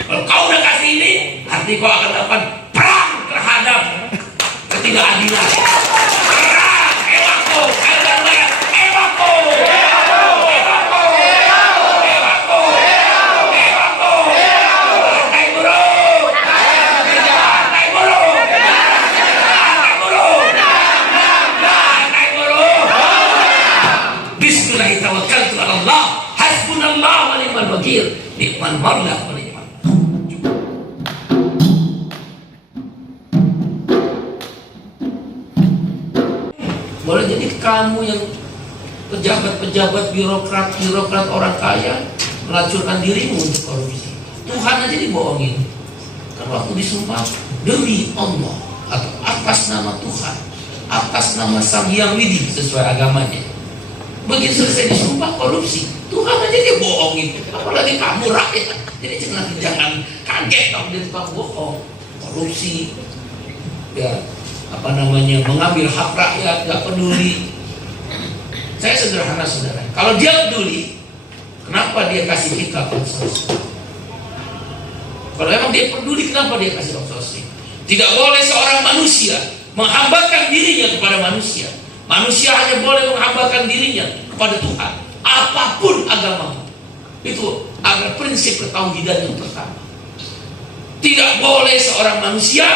Kalau kau udah kasih ini, arti kau akan lakukan perang terhadap ketidakadilan. Perang, ewako, ewako, ewako, ewako, ewako, ewako, partai buruh, partai buruh, partai buruh, partai buruh. Bismillahirrahmanirrahim. Tawakkaltu 'ala Allah, hasbunallah wa ni'mal wakil, ni'mal maulah wa ni'mal. Boleh jadi kamu yang pejabat-pejabat, birokrat orang kaya melacurkan dirimu untuk korupsi. Tuhan aja dibohongin. Kalau aku disumpah demi Allah atau atas nama Tuhan, atas nama Sang Hyang Widi sesuai agamanya. Begitu selesai disumpah korupsi, Tuhan aja dia bohongin. Apalagi kamu rakyat. Jadi jangan kaget kalau dia tukang bohong. Korupsi, ya mengambil hak rakyat, gak peduli. Saya sederhana saudara, kalau dia peduli, kenapa dia kasih kita outsourcing? Kalau memang dia peduli, kenapa dia kasih outsourcing? Tidak boleh seorang manusia menghambakan dirinya kepada manusia. Manusia hanya boleh menghambakan dirinya kepada Tuhan, apapun agamamu. Itu adalah prinsip ketauhidan yang pertama. Tidak boleh seorang manusia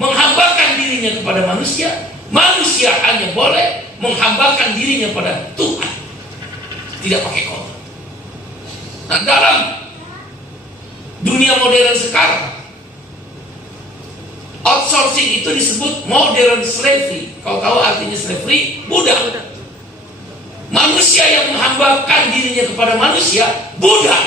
menghambakan dirinya kepada manusia. Manusia hanya boleh menghambakan dirinya pada Tuhan, tidak pakai kotor. Nah, dalam dunia modern sekarang, outsourcing itu disebut modern slavery. Kau tahu artinya slavery? Budak. Manusia yang menghambakan dirinya kepada manusia, budak.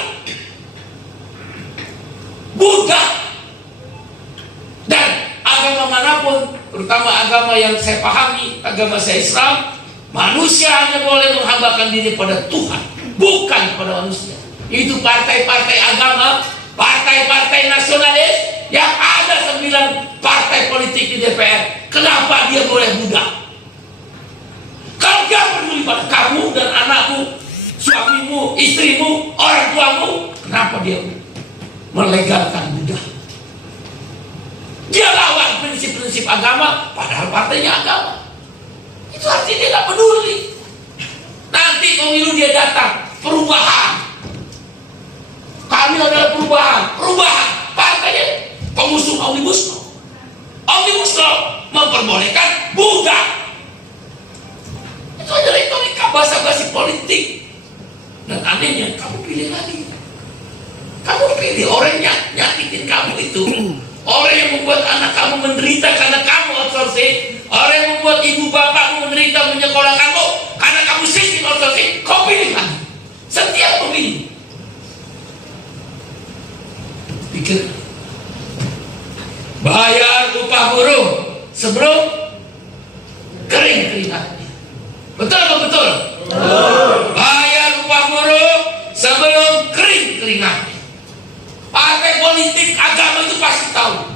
Dan agama manapun, terutama agama yang saya pahami, agama saya Islam, manusia hanya boleh menghambakan diri pada Tuhan, bukan kepada manusia. Itu partai-partai agama, partai-partai nasionalis, yang ada 9 partai politik di DPR. Kenapa dia boleh budak? Kalau dia peduli pada kamu dan anakmu, suamimu, istrimu, orang tuamu, kenapa dia melegalkan budak? Dia lawan prinsip-prinsip agama, padahal partainya agama. Itu artinya dia gak peduli. Nanti pemilu dia datang, perubahan. Kami adalah perubahan. Partainya pengusung Omnibus Law. Omnibus Law memperbolehkan budak. Itu aja retorika basa-basi politik. Dan anehnya, kamu pilih lagi. Kamu pilih orang yang nyakitin kamu itu. Orang yang membuat anak kamu menderita karena kamu outsourcing. Orang yang membuat ibu bapakmu menderita menyekolah kamu karena kamu sistem outsourcing. Kau pilih lagi. Setiap pemilih. Pikir. Bayar upah buruh sebelum kering keringatnya. Betul apa betul? Bayar upah buruh sebelum kering keringatnya. Partai politik agama itu pasti tahu.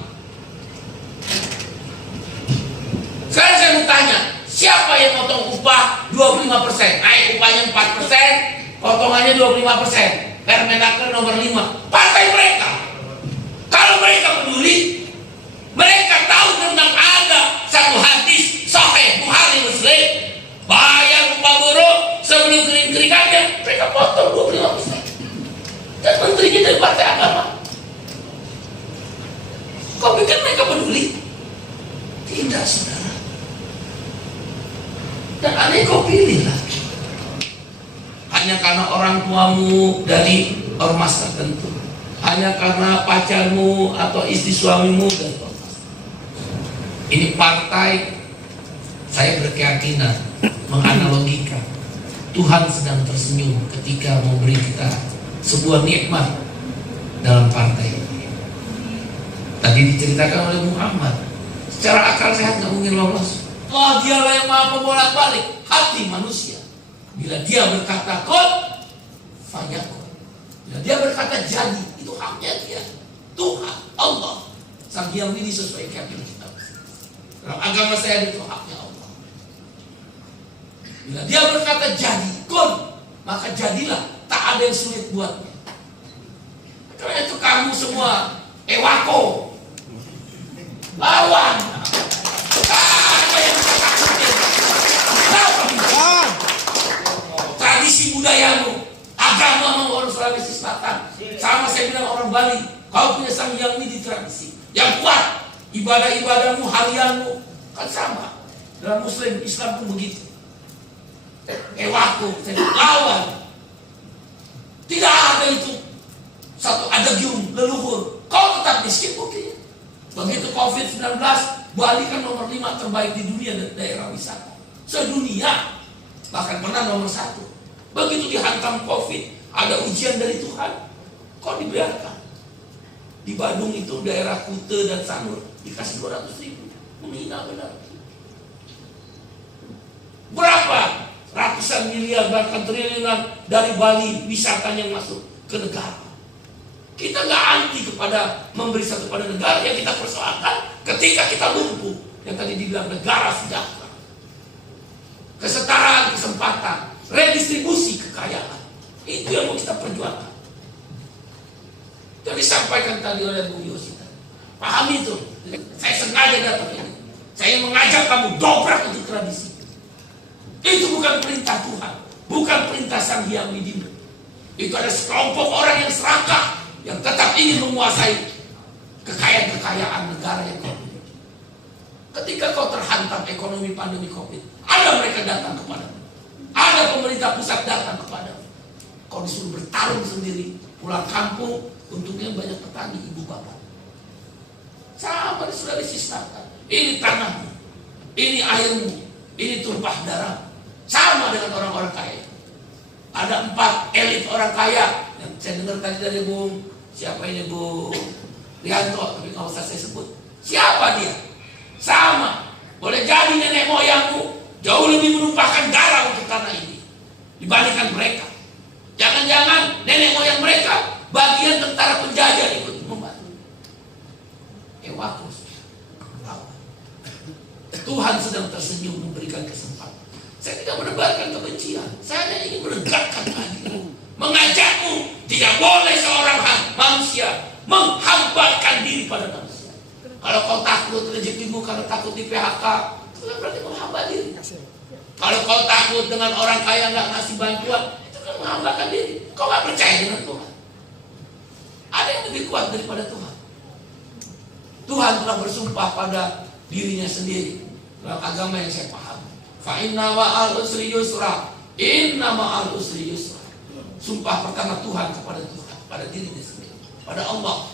Sekarang saya mau tanya, siapa yang potong upah 25%? Naik upahnya 4%, potongannya 25%. Permenaker nomor 5. Partai mereka. Kalau mereka peduli, mereka tahu tentang ada satu hadis sahih Bukhari Muslim, bayar upah buruh sebelum kering-keringannya, mereka potong 25%. Dan menterinya dari partai agama. Kau pikir mereka peduli? Tidak, saudara. Dan aneh kau pilih lagi. Hanya karena orang tuamu dari ormas tertentu, hanya karena pacarmu atau istri suamimu dari ormas. Ini partai, saya berkeyakinan, menganalogikan Tuhan sedang tersenyum ketika memberi kita sebuah nikmat dalam partai ini. Tadi diceritakan oleh Muhammad, secara akal sehat nggak mungkin lolos. Allah dialah yang maha pembolak-balik hati manusia. Bila dia berkata kun, fayakun. Bila dia berkata jadi, itu haknya dia. Tuhan, Allah, Sang Hyang Widi sesuai keyakinan kita. Dalam agama saya itu haknya Allah. Bila dia berkata jadi kun, maka jadilah. Tak ada yang sulit buatnya. Karena itu kamu semua Bali, kau punya sang hyang di tradisi yang kuat. Ibadah-ibadahmu, harianmu kan sama. Dalam Muslim, Islam pun begitu. Ewaku, lawan. Tidak ada itu satu adagium leluhur. Kau tetap miskin buktinya. Begitu COVID-19, Bali kan nomor 5 terbaik di dunia daerah wisata sedunia, bahkan pernah nomor 1. Begitu dihantam COVID, ada ujian dari Tuhan, kok dibiarkan? Di Bandung itu daerah Kute dan Sanur dikasih 200.000, menghina benar. Berapa ratusan miliar bahkan triliunan dari Bali wisatanya yang masuk ke negara. Kita nggak anti kepada memberi satu pada negara, yang kita persoalkan ketika kita lumpuh. Yang tadi dibilang negara sejahtera, kesetaraan kesempatan, redistribusi kekayaan, itu yang mau kita perjuangkan. Jadi disampaikan tadi oleh Bu Yosita, pahami itu. Saya sengaja datang ini, saya mengajak kamu dobrak itu tradisi. Itu bukan perintah Tuhan, bukan perintah Sang Hyang Widi. Itu ada sekelompok orang yang serakah, yang tetap ingin menguasai kekayaan-kekayaan negara yang kau miliki. Ketika kau terhantam ekonomi pandemi COVID, ada mereka datang kepadamu, ada pemerintah pusat datang kepadamu. Kau disuruh bertarung sendiri, pulang kampung, untungnya banyak petani ibu bapak. Sama di Sulawesi Selatan, ini tanahmu, ini airmu, ini tumpah darah. Sama dengan orang-orang kaya. Ada 4 elit orang kaya yang saya dengar tadi dari Bung, siapa ini Bu Rianto, tapi nggak usah saya sebut. Siapa dia? Sama. Boleh jadi nenek moyangmu jauh lebih menumpahkan darah untuk tanah ini dibandingkan mereka. Jangan-jangan nenek moyang mereka bagian tentara penjajah ikut membantu. Ewakus. Tuhan sedang tersenyum memberikan kesempatan. Saya tidak menebarkan kebencian, saya hanya ingin menegakkan keadilan. Mengajakmu, tidak boleh seorang manusia menghambakan diri pada manusia. Kalau kau takut rezekimu karena takut di PHK, itu kan berarti menghamba diri. Kalau kau takut dengan orang kaya nggak ngasih bantuan, itu kan menghambakan diri. Kau nggak percaya dengan Tuhan. Ada yang lebih kuat daripada Tuhan. Tuhan telah bersumpah pada dirinya sendiri dalam agama yang saya paham. Fa inna ma'al usri yusra, inna ma'al usri yusra. Sumpah pertama Tuhan kepada Tuhan, pada dirinya sendiri, pada Allah.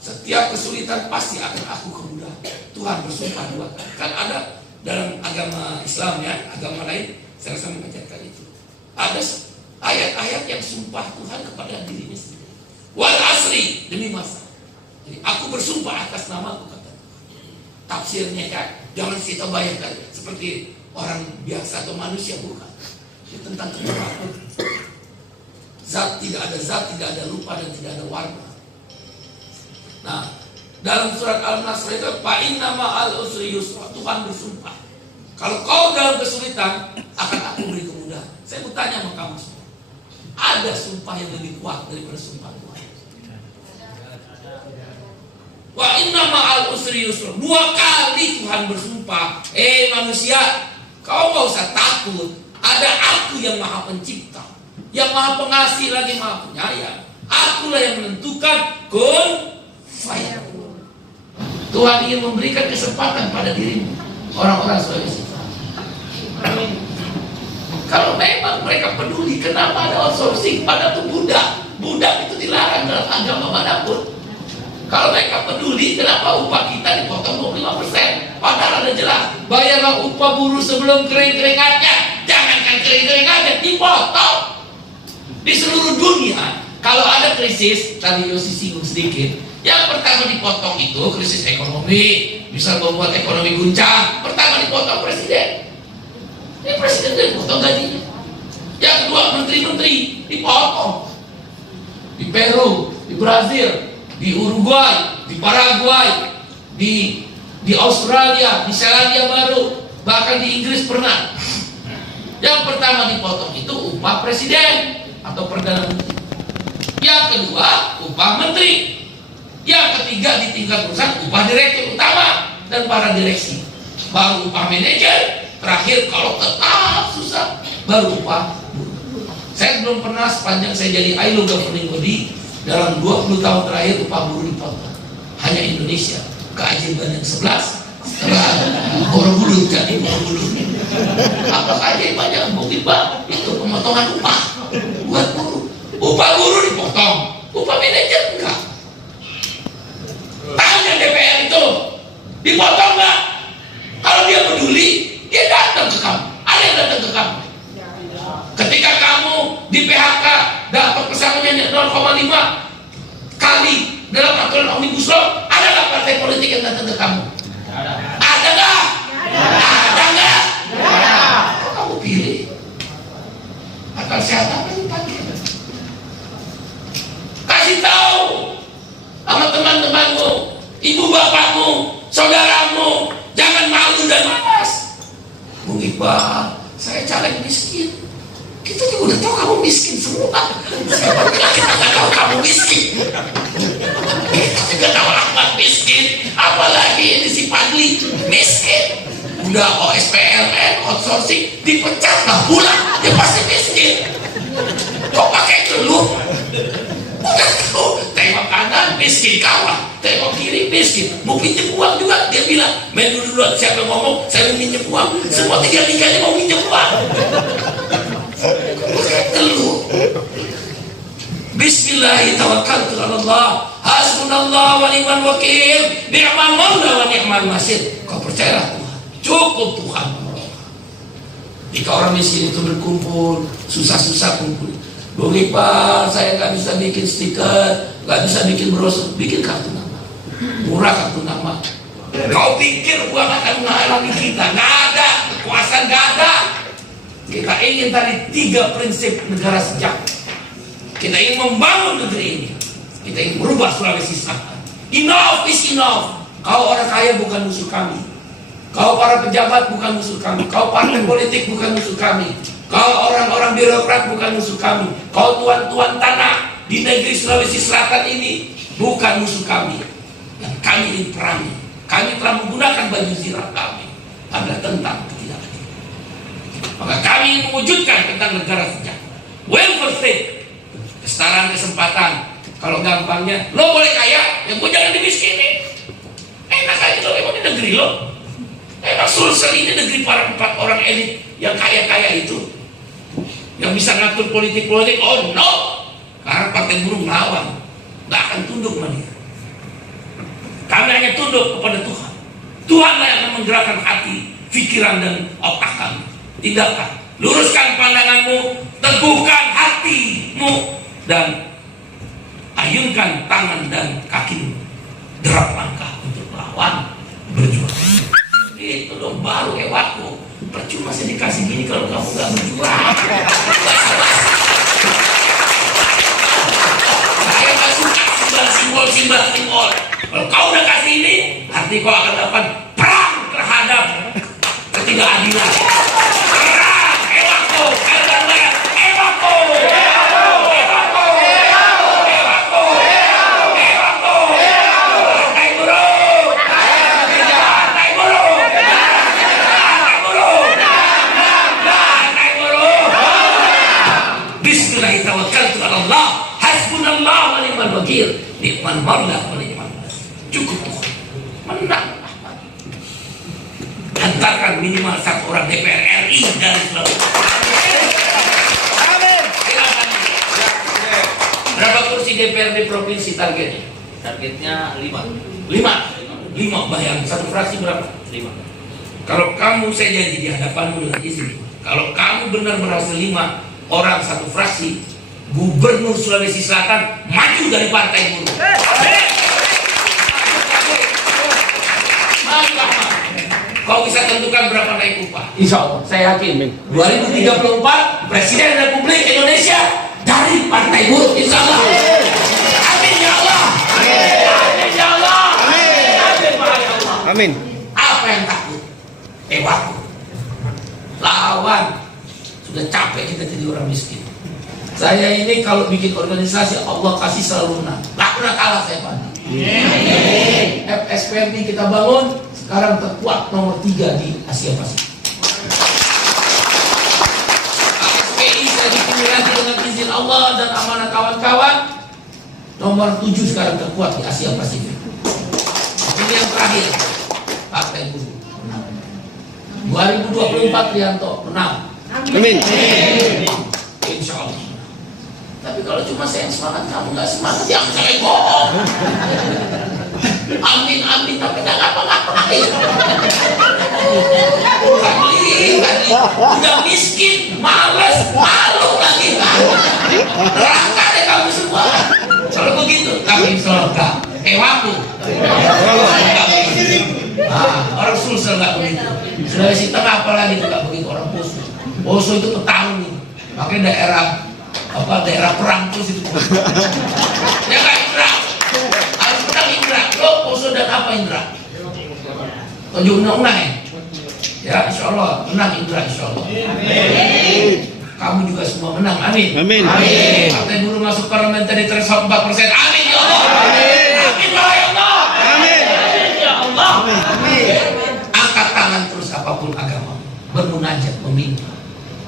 Setiap kesulitan pasti akan aku kemudahan. Tuhan bersumpah 2 kali. Kan ada dalam agama Islam ya, agama lain saya rasa mengajarkan itu. Ada ayat-ayat yang sumpah Tuhan kepada dirinya sendiri. Wal asri, demi masa. Jadi aku bersumpah atas namaku, kata Tuhan. Tafsirnya kan, jangan kita bayangkan seperti orang biasa atau manusia, bukan. Itu tentang kebenaran. Zat, tidak ada lupa dan tidak ada warna. Nah, dalam surat Al-Nasr itu, fa inna ma'al usri yusra, Tuhan bersumpah. Kalau kau dalam kesulitan, akan aku beri kemudahan. Saya mau tanya sama kamu semua, ada sumpah yang lebih kuat daripada sumpah Tuhan? Wa inna ma'al usri yusra, 2 kali Tuhan bersumpah. Manusia, kau gak usah takut. Ada aku yang maha pencipta, yang maha pengasih lagi maha penyayang. Akulah yang menentukan kun fayakun. Tuhan ingin memberikan kesempatan pada dirimu, orang-orang Sulawesi. Kalau memang mereka peduli, kenapa ada outsourcing? Padahal itu budak itu dilarang dalam agama manapun. Kalau mereka peduli, kenapa upah kita dipotong 25%? Padahal ada jelas, bayarlah upah buruh sebelum kering-keringatnya. Jangankan kering-keringatnya, dipotong. Di seluruh dunia, kalau ada krisis, tadi Yosi singgung sedikit, yang pertama dipotong itu krisis ekonomi, bisa membuat ekonomi guncang. Pertama dipotong presiden. Ini presiden dipotong gajinya. Yang kedua menteri-menteri dipotong. Di Peru, di Brazil, di Uruguay, di Paraguay, di Australia, di Selandia Baru, bahkan di Inggris pernah. Yang pertama dipotong itu upah presiden atau perdana menteri. Yang kedua upah menteri. Yang ketiga di tingkat perusahaan upah direktur utama dan para direksi. Baru upah manajer. Terakhir kalau tetap susah baru upah. Saya belum pernah sepanjang saya jadi ILO governing body dalam 20 tahun terakhir upah buruh dipotong. Hanya Indonesia keajaiban yang 11 setelah Borobudur jadi Borobudur. Apa keajaibannya Bung Iqbal? Itu pemotongan upah buat buruh. Upah buruh dipotong, upah manajer enggak. Tanya DPR itu dipotong nggak? Kalau dia peduli, dia datang ke kamu. Ada yang datang ke kamu. Ketika kamu di PHK dapat pesangonnya 0,5 kali dalam aturan Omnibus Law, ada nggak partai politik yang datang ke kamu? Ada nggak? Ada nggak? Kok kamu pilih? Akal sehat apa yang dipakai? Kasih tahu sama teman-temanmu, ibu bapakmu, saudaramu, jangan malu dan malas. Bung Iqbal, saya caleg miskin. Kita juga udah tahu kamu miskin semua. Siapa bilang kita nggak tahu kamu miskin? Kita juga tahu Ahmad miskin. Apalagi ini si Fadli miskin. Udah OSPLN, outsourcing, dipecat lah pulang, dia pasti miskin. Kok pakai keluh? Udah tahu, tengok kanan miskin kawan, tengok kiri miskin. Mau pinjam uang juga, dia bilang, main dulu siapa yang ngomong, saya mau pinjam uang. Semua tiga-tiganya mau pinjam uang. Keluh. Bismillahirrahmanirrahim. Hasbunallah wa ni'mal wakil, ni'mal maula wa ni'mal nasir. Kau percayalah Tuhan, cukup Tuhan. Jika orang miskin itu berkumpul, susah-susah kumpul. Bung Iqbal, saya nggak bisa bikin stiker, nggak bisa bikin brosur, bikin kartu nama, murah kartu nama. Kau pikir uang akan menghalangi kita? Nggak ada, kekuasaan nggak ada. Kita ingin tadi 3 prinsip negara sejak. Kita ingin membangun negeri ini. Kita ingin merubah Sulawesi Selatan. Enough is enough. Kau orang kaya bukan musuh kami. Kau para pejabat bukan musuh kami. Kau partai politik bukan musuh kami. Kau orang-orang birokrat bukan musuh kami. Kau tuan-tuan tanah di negeri Sulawesi Selatan ini bukan musuh kami. Dan kami ingin perangi. Kami telah menggunakan baju zirah kami adalah tentang ketidakadilan. Maka kami ingin mewujudkan tentang negara sejak. Welfare state, kesetaraan kesempatan. Kalau gampangnya, lo boleh kaya, yang gue jangan dimiskinin. Enak aja lo, emang di negeri lo. Emang Sulsel ini negeri para 4 orang elit yang kaya-kaya itu, yang bisa ngatur politik-politik. Oh no, karena partai buruh melawan, nggak akan tunduk sama dia. Kami hanya tunduk kepada Tuhan. Tuhanlah yang akan menggerakkan hati, pikiran dan otak kami. Tindakan, luruskan pandanganmu, teguhkan hatimu, dan ayunkan tangan dan kakimu, derap langkah untuk melawan, berjuang. Itu dong baru hebatku. Percuma saya dikasih gini kalau kamu gak berjuang. Saya gak suka simbol-simbol. Kalau kau udah kasih ini, arti kau akan dapat perang terhadap ketidakadilan. Perang, ewako, kalian bayar, ewako. Nikman maula wa ni'mal nasir. Cukup Tuhan, menang. Hantarkan minimal 1 orang DPR RI dari Sulawesi. Amin. Berapa kursi DPRD provinsi targetnya? Targetnya 5. 5 bayang, 1 fraksi berapa? 5. Kalau kamu, saya janji di hadapanmu dengan izin, kalau kamu benar berhasil 5 orang 1 fraksi, Gubernur Sulawesi Selatan maju dari partai buruh. Kau bisa tentukan berapa naik upah? Insya Allah, saya yakin 2034 Presiden Republik Indonesia dari partai buruh. Insya Allah. Amin ya Allah. Amin ya Allah. Amin. Apa yang takut? Waktu. Lawan. Sudah capek kita jadi orang miskin. Saya ini kalau bikin organisasi, Allah kasih selalu menang. Gak pernah kalah saya Pak. FSPM kita bangun, sekarang terkuat nomor 3 di Asia Pasifik. FSPI saya bikin nanti dengan izin Allah dan amanah kawan-kawan. Nomor 7 sekarang terkuat di Asia Pasifik. Ini yang terakhir, Partai Buruh. 2024 Rianto menang. Amin. Insya Allah. Tapi kalau cuma saya yang semangat, kamu nggak semangat, ya saya bohong. Amin, amin, tapi nggak ngapa-ngapain. Kali, udah miskin, males, malu lagi. Neraka deh kamu semua. Kalau begitu, kami surga. Waktu. Orang Sulsel nggak begitu. Sulawesi Tengah apalagi itu nggak begitu, orang Poso. Poso itu petarung nih. Makanya daerah perang terus itu. Ya nggak Indra. Harus menang Indra. Lo Poso dan apa Indra? Tunjuk undang-undang ya. Ya insya Allah menang Indra insya Allah. Kamu juga semua menang. Amin. Amin. Amin. Partai Buruh masuk parliamentary threshold 4%. Amin ya Allah. Amin ya Allah. Amin. Ya Allah. Amin. Angkat tangan terus apapun agama, bermunajat, meminta.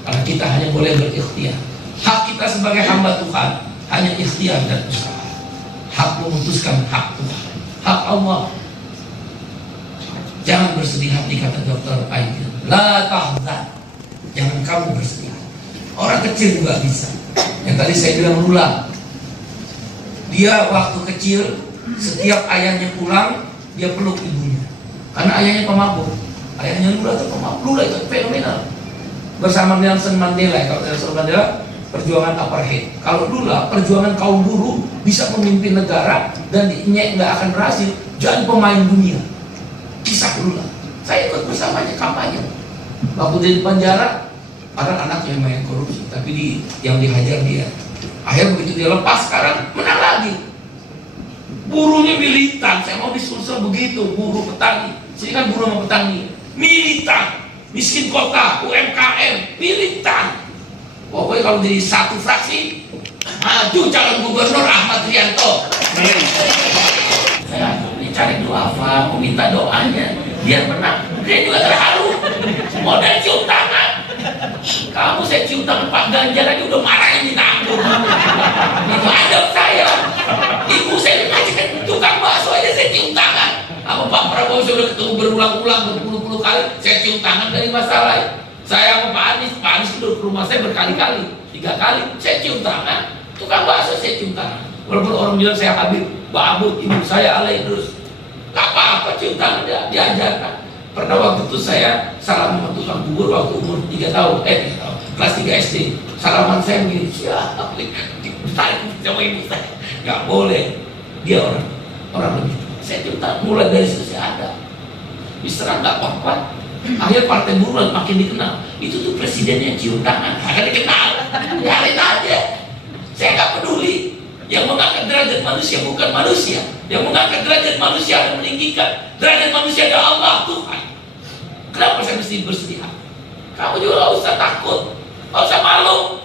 Karena kita hanya boleh berikhtiar. Hak kita sebagai hamba Tuhan hanya ikhtiar dan usaha. Hak memutuskan hak Tuhan, hak Allah. Jangan bersedih hati, kata Dr. Aidil. La tahzan. Jangan kamu bersedih hati. Orang kecil juga bisa. Yang tadi saya bilang Lula. Dia waktu kecil setiap ayahnya pulang dia peluk ibunya. Karena ayahnya pemabuk. Ayahnya Lula itu pemabuk. Lula itu fenomenal. Bersama Nelson Mandela. Kalau Nelson Mandela perjuangan apartheid. Kalau Lula perjuangan kaum buruh bisa memimpin negara dan nggak akan berhasil jadi pemain dunia. Kisah Lula. Saya ikut bersamanya kampanye. Waktu dia di penjara, ada anaknya yang main korupsi, tapi yang dihajar dia. Akhirnya begitu dia lepas sekarang menang lagi. Buruhnya militan. Saya mau disusul begitu, buruh petani. Sini kan buruh sama petani. Militan, miskin kota, UMKM, militan. Pokoknya kalau jadi satu fraksi, maju calon gubernur Ahmad Rianto. Saya cari duafa, mau minta doanya biar menang. Dia juga terharu, modal cium tangan. Kamu saya cium tangan Pak Ganjar aja udah marah ini nanggung. Itu adab saya. Ibu saya ngajakin tukang bakso aja saya cium tangan. Sama Pak Prabowo saya udah ketemu berulang-ulang berpuluh-puluh kali, saya cium tangan dari masalah. Saya sama Pak Anies duduk ke rumah saya berkali-kali, 3 kali saya cium tangan. Tukang bakso saya cium tangan. Walaupun orang bilang saya Habib, Babut, ibu saya alay terus. Gak apa-apa cium tangan diajarkan. Pernah waktu itu saya salam sama tukang bubur waktu umur 3 tahun, kelas 3 SD. Salaman saya begini, siapa? Ditarik sama ibu saya. Gak boleh. Dia orang lebih. Saya cium tangan, mulai dari situ saya ada. Diserang gak apa-apa. Akhirnya Partai Buruh makin dikenal. Itu tuh presidennya cium tangan, akan dikenal. Biarin aja. Saya gak peduli. Yang mengangkat derajat manusia bukan manusia. Yang mengangkat derajat manusia dan meninggikan derajat manusia adalah Allah Tuhan. Kenapa saya mesti bersedih hati? Kamu juga gak usah takut, gak usah malu.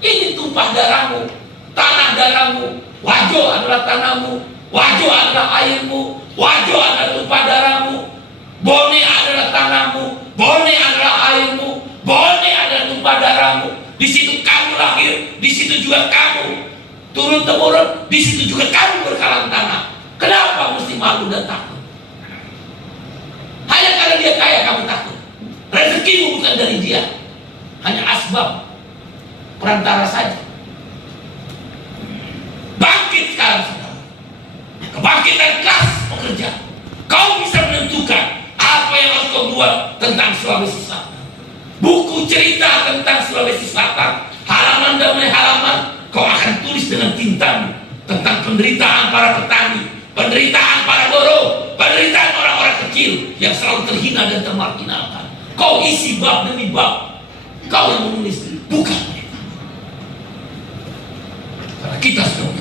Ini tumpah darahmu, tanah darahmu. Wajo adalah tanahmu, wajo adalah airmu, wajo adalah tumpah darahmu. Bone adalah tanahmu, bone adalah airmu, bone adalah tumpah darahmu. Di situ kamu lahir, di situ juga kamu turun temurun, di situ juga kamu berkalan tanah. Kenapa mesti malu dan takut? Hanya karena dia kaya kamu takut. Rezekimu bukan dari dia, hanya asbab perantara saja. Bangkit sekarang, saudara. Kebangkitan kelas pekerja. Kau bisa menentukan apa yang harus kau buat tentang Sulawesi Selatan. Buku cerita tentang Sulawesi Selatan, halaman demi halaman, kau akan tulis dengan tintamu tentang penderitaan para petani, penderitaan para buruh, penderitaan orang-orang kecil yang selalu terhina dan termarginalkan. Kau isi bab demi bab. Kau yang menulis, bukan mereka. Karena kita sudah